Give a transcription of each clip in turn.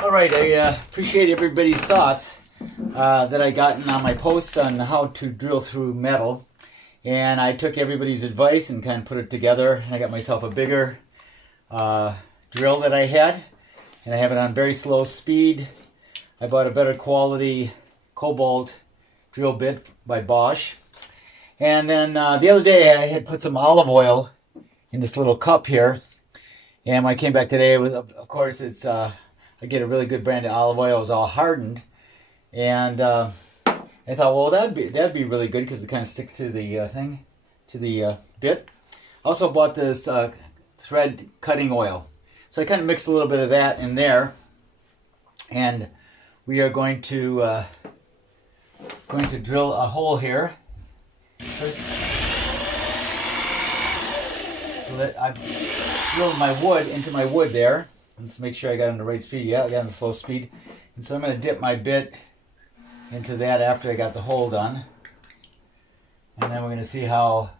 All right, I appreciate everybody's thoughts that I gotten on my posts on how to drill through metal. And I took everybody's advice and kind of put it together. I got myself a bigger drill that I had, and I have it on very slow speed. I bought a better quality cobalt drill bit by Bosch. And then the other day I had put some olive oil in this little cup here. And when I came back today, it was, of course, it's I get a really good brand of olive oil. It was all hardened, and I thought, well, that'd be really good because it kind of sticks to the bit. Also bought this thread cutting oil, so I kind of mixed a little bit of that in there, and we are going to drill a hole here. First, so that I've drilled my wood into my wood there. Let's make sure I got it on the right speed. Yeah, I got it on the slow speed. And so I'm going to dip my bit into that after I got the hole done. And then we're going to see how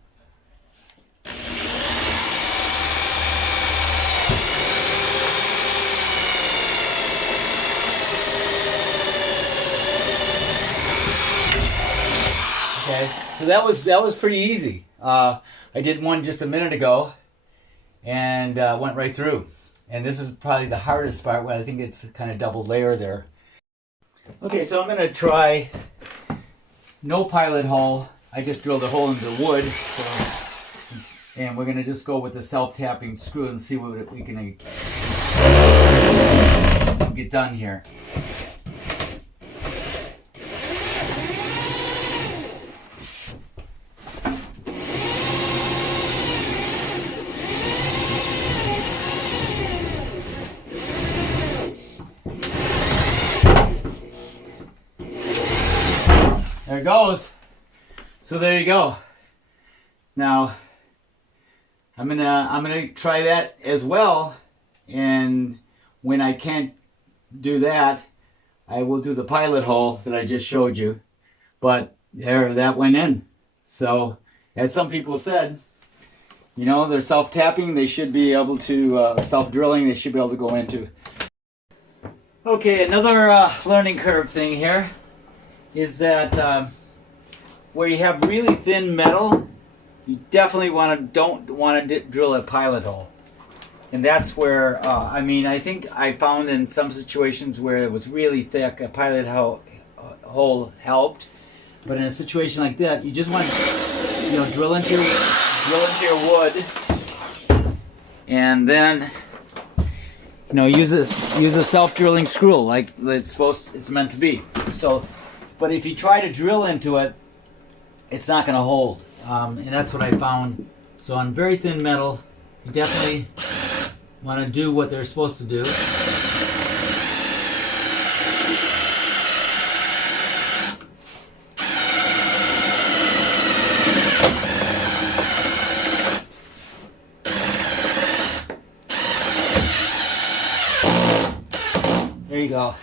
okay, so that was pretty easy. I did one just a minute ago and went right through. And this is probably the hardest part, where I think it's kind of double layer there. Okay, so I'm going to try no pilot hole. I just drilled a hole into the wood. And we're going to just go with the self-tapping screw and see what we can get done here. There it goes. So there you go. Now I'm gonna try that as well, and when I can't do that, I will do the pilot hole that I just showed you. But there, that went in. So as some people said, you know, they're self-tapping, they should be able to self-drilling, they should be able to go into. Okay, another learning curve thing here is that where you have really thin metal, you definitely don't want to drill a pilot hole. And that's where, I mean, I think I found in some situations where it was really thick, a pilot hole helped. But in a situation like that, you just want to, you know, drill into your wood, and then, you know, use a self-drilling screw like it's meant to be. So, but if you try to drill into it, it's not going to hold, and that's what I found. So on very thin metal, you definitely want to do what they're supposed to do. There you go.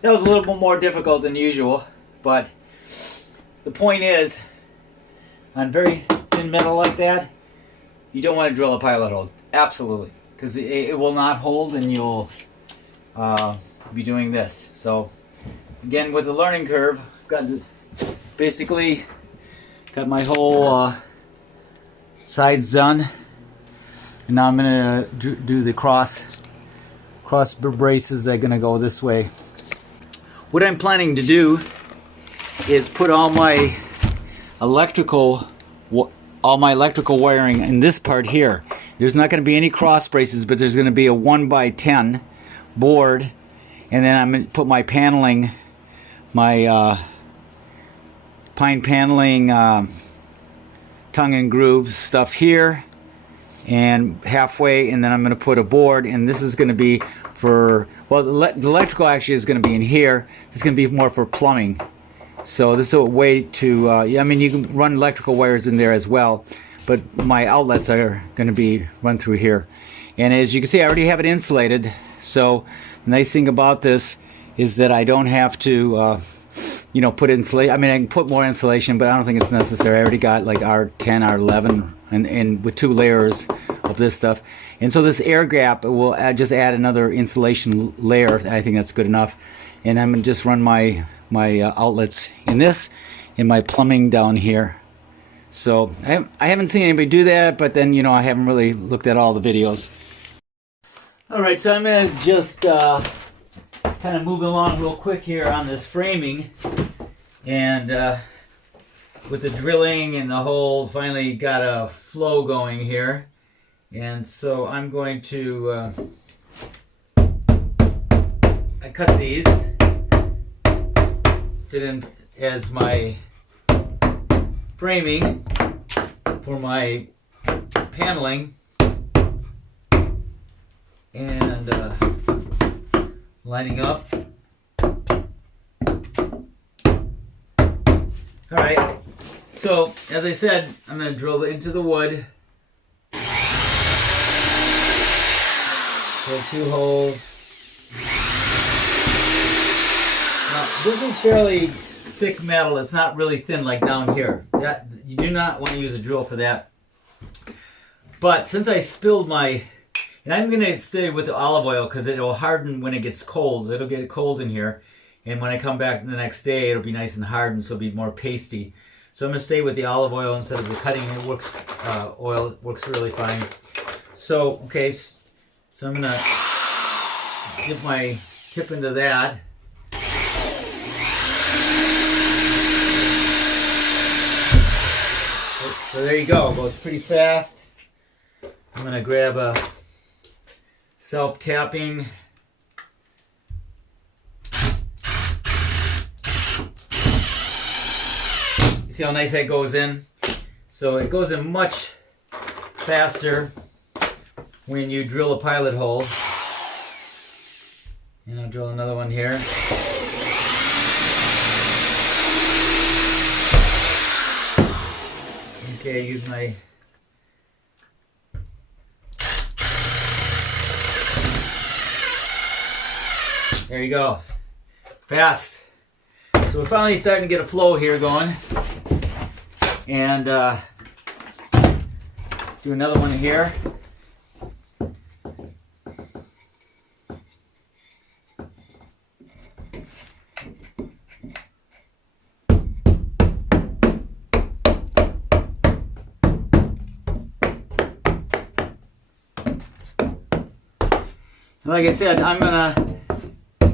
That was a little bit more difficult than usual, but the point is, on very thin metal like that, you don't want to drill a pilot hole. Absolutely. Because it will not hold, and you'll be doing this. So, again, with the learning curve, I've got basically got my whole sides done. And now I'm going to do the cross braces. They're going to go this way. What I'm planning to do is put all my electrical wiring in this part here. There's not going to be any cross braces, but there's going to be a 1x10 board, and then I'm going to put my paneling, my pine paneling tongue and groove stuff here and halfway, and then I'm going to put a board, and this is going to be for, well, the electrical actually is going to be in here. It's going to be more for plumbing. So this is a way to, I mean, you can run electrical wires in there as well, but my outlets are going to be run through here. And as you can see, I already have it insulated. So the nice thing about this is that I don't have to, you know, put insulation. I mean, I can put more insulation, but I don't think it's necessary. I already got like R10, R11, and with 2 layers of of this stuff. And so this air gap will just add another insulation layer. I think that's good enough. And I'm going to just run my outlets in this, in my plumbing down here. So I haven't seen anybody do that, but then, you know, I haven't really looked at all the videos. Alright, so I'm going to just kind of move along real quick here on this framing. And with the drilling and the hole, finally got a flow going here. And so I'm going to, I cut these, fit in as my framing for my paneling. And lining up. Alright, so as I said, I'm going to drill into the wood. Drill 2 holes. Now, this is fairly thick metal. It's not really thin like down here. That you do not want to use a drill for that. But since I spilled my... And I'm going to stay with the olive oil because it will harden when it gets cold. It'll get cold in here. And when I come back the next day, it'll be nice and hardened, so it'll be more pasty. So I'm going to stay with the olive oil instead of the cutting. It works, oil works really fine. So, okay, so I'm going to dip my tip into that. So there you go. It goes pretty fast. I'm going to grab a self-tapping. You see how nice that goes in? So it goes in much faster when you drill a pilot hole. And I'll drill another one here. Okay, use my there you go. Fast. So we're finally starting to get a flow here going. And do another one here. Like I said, I'm gonna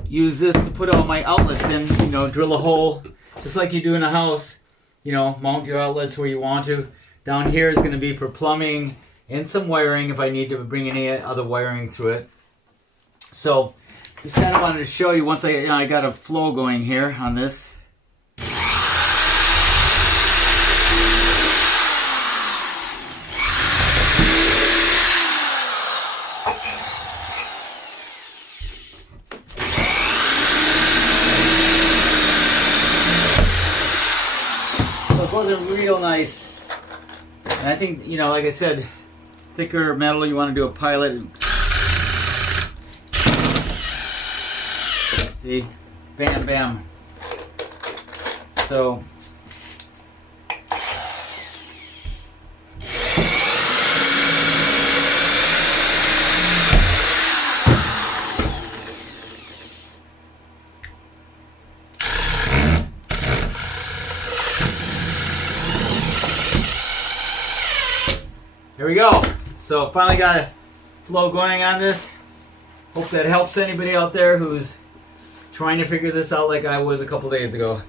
use this to put all my outlets in, you know, drill a hole just like you do in a house, you know, mount your outlets where you want to. Down here is going to be for plumbing and some wiring if I need to bring any other wiring through it. So just kind of wanted to show you once I got a flow going here on this. Those are real nice. And I think, you know, like I said, thicker metal, you want to do a pilot. See? Bam, bam. So. Here we go. So finally got a flow going on this. Hope that helps anybody out there who's trying to figure this out like I was a couple days ago.